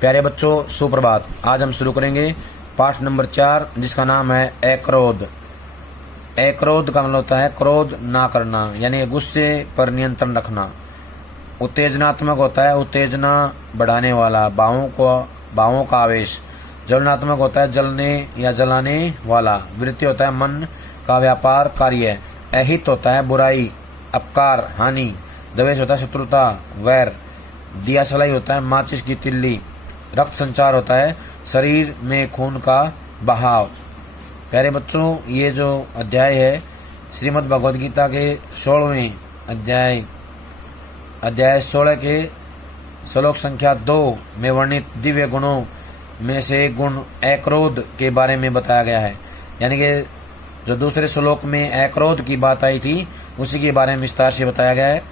प्यारे बच्चों, सुप्रभात। आज हम शुरू करेंगे पाठ नंबर 4, जिसका नाम है अक्रोध। अक्रोध का मतलब होता है क्रोध ना करना, यानी गुस्से पर नियंत्रण रखना। उत्तेजनात्मक होता है उत्तेजना बढ़ाने वाला, भावों का आवेश। ज्वलनात्मक होता है जलने या जलाने वाला। वृत्ति होता है मन का व्यापार कार्य। अहित होता है बुराई, अपकार, हानि। द्वेष होता है शत्रुता, वैर। दियासलाई होता है माचिस की तिल्ली। रक्त संचार होता है शरीर में खून का बहाव। प्यारे बच्चों, ये जो अध्याय है श्रीमद् भगवद गीता के 16वें अध्याय 16 के श्लोक संख्या 2 में वर्णित दिव्य गुणों में से एक गुण अक्रोध के बारे में बताया गया है। यानी कि जो दूसरे श्लोक में अक्रोध की बात आई थी, उसी के बारे में विस्तार से बताया गया है।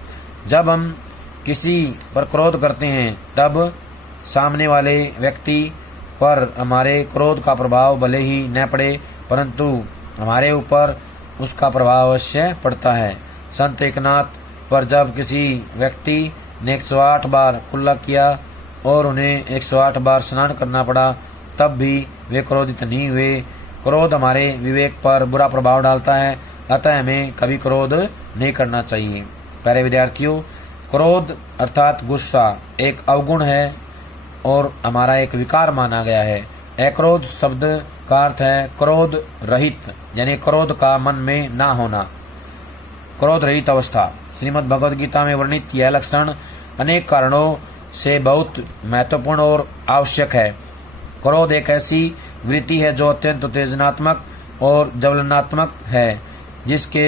जब हम किसी पर क्रोध करते हैं तब सामने वाले व्यक्ति पर हमारे क्रोध का प्रभाव भले ही न पड़े, परंतु हमारे ऊपर उसका प्रभाव अवश्य पड़ता है। संत एकनाथ पर जब किसी व्यक्ति ने 108 बार कुल्ला किया और उन्हें 108 बार स्नान करना पड़ा, तब भी वे क्रोधित नहीं हुए। क्रोध हमारे विवेक पर बुरा प्रभाव डालता है, अतः हमें कभी क्रोध नहीं करना चाहिए। प्यारे विद्यार्थियों, क्रोध अर्थात गुस्सा एक अवगुण है और हमारा एक विकार माना गया है। अक्रोध शब्द का अर्थ है क्रोध रहित, यानी क्रोध का मन में ना होना, क्रोध रहित अवस्था। श्रीमद् भगवद गीता में वर्णित यह लक्षण अनेक कारणों से बहुत महत्वपूर्ण और आवश्यक है। क्रोध एक ऐसी वृत्ति है जो अत्यंत उत्तेजनात्मक और ज्वलनात्मक है। जिसके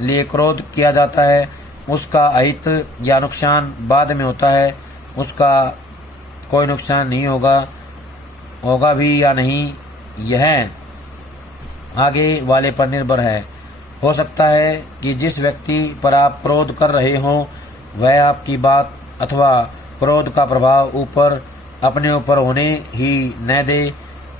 लिए क्रोध किया जाता है उसका अहित या नुकसान बाद में होता है। उसका कोई नुकसान नहीं होगा भी या नहीं, यह आगे वाले पर निर्भर है। हो सकता है कि जिस व्यक्ति पर आप क्रोध कर रहे हों वह आपकी बात अथवा क्रोध का प्रभाव अपने ऊपर होने ही न दे।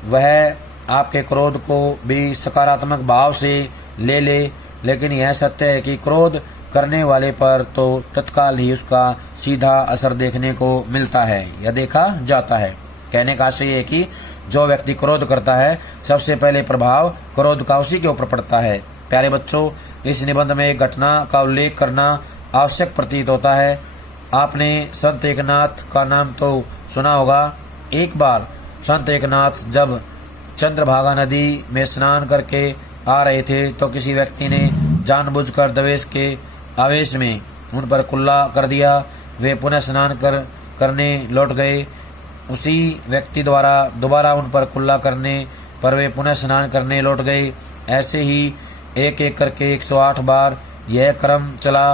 वह आपके क्रोध को भी सकारात्मक भाव से ले, लेकिन यह सत्य है कि क्रोध करने वाले पर तो तत्काल ही उसका सीधा असर देखने को मिलता है या देखा जाता है। कहने का आशय है कि जो व्यक्ति क्रोध करता है सबसे पहले प्रभाव क्रोध का उसी के ऊपर पड़ता है। प्यारे बच्चों, इस निबंध में एक घटना का उल्लेख करना आवश्यक प्रतीत होता है। आपने संत एकनाथ का नाम तो सुना होगा। एक बार संत एकनाथ जब चंद्रभागा नदी में स्नान करके आ रहे थे तो किसी व्यक्ति ने जानबूझकर द्वेष के आवेश में उन पर कुल्ला कर दिया। वे पुनः स्नान करने लौट गए। उसी व्यक्ति द्वारा दोबारा उन पर कुल्ला करने पर वे पुनः स्नान करने लौट गए। ऐसे ही एक एक करके 108 बार यह क्रम चला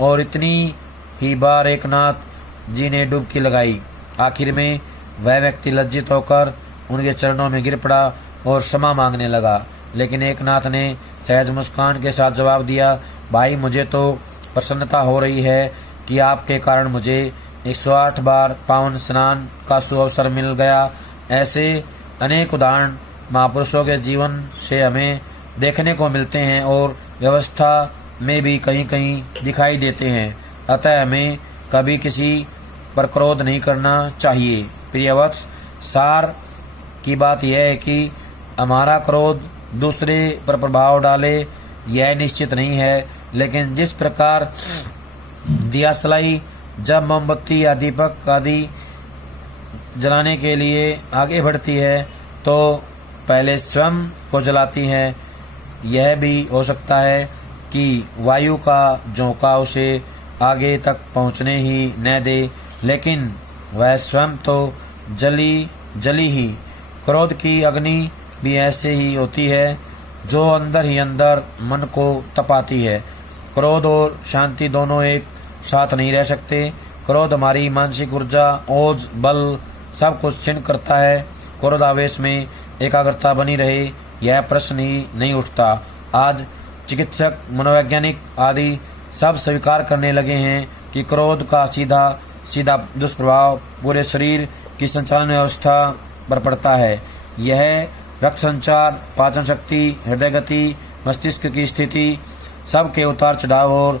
और इतनी ही बार एकनाथ जी ने डुबकी लगाई। आखिर में वह व्यक्ति लज्जित होकर उनके चरणों में गिर पड़ा और क्षमा मांगने लगा। लेकिन एकनाथ ने सहज मुस्कान के साथ जवाब दिया, भाई, मुझे तो प्रसन्नता हो रही है कि आपके कारण मुझे 108 बार पावन स्नान का सुअवसर मिल गया। ऐसे अनेक उदाहरण महापुरुषों के जीवन से हमें देखने को मिलते हैं और व्यवस्था में भी कहीं कहीं दिखाई देते हैं। अतः हमें कभी किसी पर क्रोध नहीं करना चाहिए। प्रियवत्स, सार की बात यह है कि हमारा क्रोध दूसरे पर प्रभाव डाले यह निश्चित नहीं है, लेकिन जिस प्रकार दियासलाई जब मोमबत्ती या दीपक आदि जलाने के लिए आगे बढ़ती है तो पहले स्वयं को जलाती है। यह भी हो सकता है कि वायु का झोंका उसे आगे तक पहुंचने ही न दे, लेकिन वह स्वयं तो जली ही। क्रोध की अग्नि भी ऐसे ही होती है जो अंदर ही अंदर मन को तपाती है। क्रोध और शांति दोनों एक साथ नहीं रह सकते। क्रोध हमारी मानसिक ऊर्जा, ओज, बल सब कुछ छीन करता है। क्रोध आवेश में एकाग्रता बनी रहे यह प्रश्न ही नहीं उठता। आज चिकित्सक, मनोवैज्ञानिक आदि सब स्वीकार करने लगे हैं कि क्रोध का सीधा दुष्प्रभाव पूरे शरीर की संचालन व्यवस्था पर पड़ता है। यह रक्त संचार, पाचन शक्ति, हृदय गति, मस्तिष्क की स्थिति सबके उतार चढ़ाव और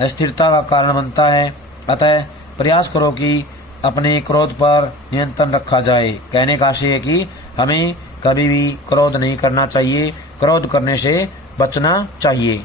अस्थिरता का कारण बनता है। अतः प्रयास करो कि अपने क्रोध पर नियंत्रण रखा जाए। कहने का आशय है कि हमें कभी भी क्रोध नहीं करना चाहिए, क्रोध करने से बचना चाहिए।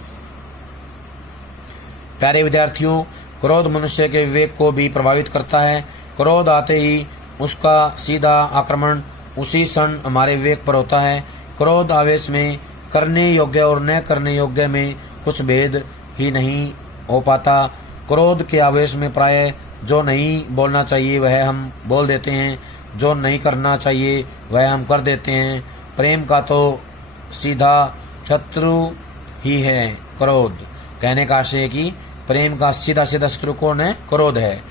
प्यारे विद्यार्थियों, क्रोध मनुष्य के विवेक को भी प्रभावित करता है। क्रोध आते ही उसका सीधा आक्रमण उसी क्षण हमारे विवेक पर होता है। क्रोध आवेश में करने योग्य और न करने योग्य में कुछ भेद ही नहीं हो पाता। क्रोध के आवेश में प्राय जो नहीं बोलना चाहिए वह हम बोल देते हैं, जो नहीं करना चाहिए वह हम कर देते हैं। प्रेम का तो सीधा शत्रु ही है क्रोध। कहने का आशय है कि प्रेम का सीधा सीधा शत्रु कौन है? क्रोध है।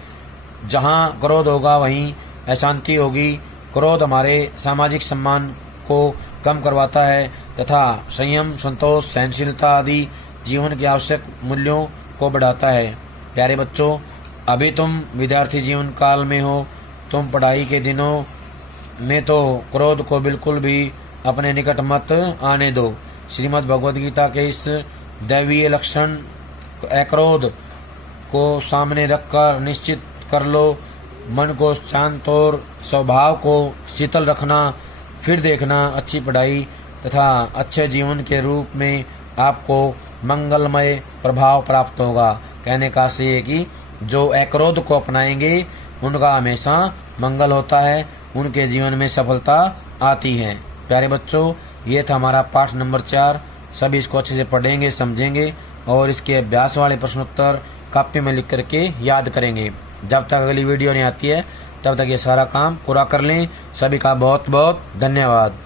जहाँ क्रोध होगा वहीं अशांति होगी। क्रोध हमारे सामाजिक सम्मान को कम करवाता है तथा संयम, संतोष, सहनशीलता आदि जीवन के आवश्यक मूल्यों को बढ़ाता है। प्यारे बच्चों, अभी तुम विद्यार्थी जीवन काल में हो। तुम पढ़ाई के दिनों में तो क्रोध को बिल्कुल भी अपने निकट मत आने दो। श्रीमद् भगवद गीता के इस दैवीय लक्षण अक्रोध को सामने रखकर निश्चित कर लो। मन को शांत और स्वभाव को शीतल रखना, फिर देखना अच्छी पढ़ाई तथा अच्छे जीवन के रूप में आपको मंगलमय प्रभाव प्राप्त होगा। कहने का आशय है कि जो अक्रोध को अपनाएंगे उनका हमेशा मंगल होता है, उनके जीवन में सफलता आती है। प्यारे बच्चों, ये था हमारा पाठ नंबर 4। सभी इसको अच्छे से पढ़ेंगे, समझेंगे और इसके अभ्यास वाले प्रश्नोत्तर कॉपी में लिख करके याद करेंगे। जब तक अगली वीडियो नहीं आती है तब तक ये सारा काम पूरा कर लें। सभी का बहुत बहुत धन्यवाद।